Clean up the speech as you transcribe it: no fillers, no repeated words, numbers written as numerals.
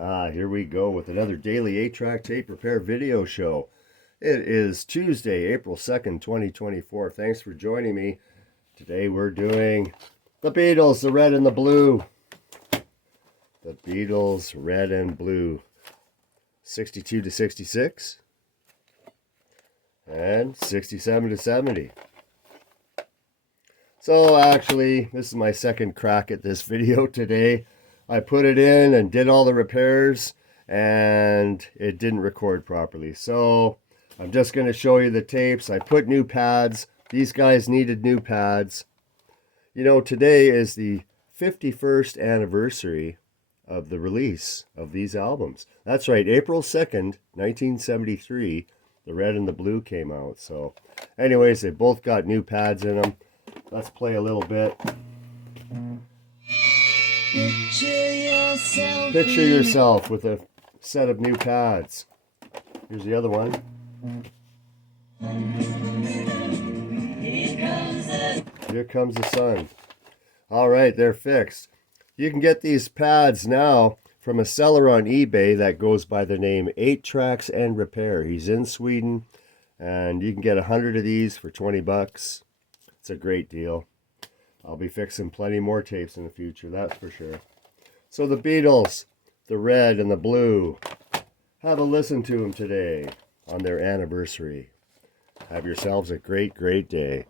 Here we go with another daily 8-track tape repair video show. It is Tuesday, April 2nd, 2024. Thanks for joining me. Today we're doing the Beatles, the Red and the Blue. The Beatles, Red and Blue. 62 to 66. And 67 to 70. So actually, this is my second crack at this video today. I put it in and did all the repairs and it didn't record properly. So I'm just going to show you the tapes. I put new pads. These guys needed new pads. You know, today is the 51st anniversary of the release of these albums. That's right, April 2nd, 1973, the Red and the Blue came out. So anyways, they both got new pads in them. Let's play a little bit. Picture yourself with a set of new pads. Here's the other one. Here comes the sun. All right, they're fixed. You can get these pads now from a seller on eBay that goes by the name 8-Tracks and Repair. He's in Sweden, and you can get 100 of these for 20 bucks. It's a great deal. I'll be fixing plenty more tapes in the future, that's for sure. So the Beatles, the Red and the Blue. Have a listen to them today on their anniversary. Have yourselves a great, great day.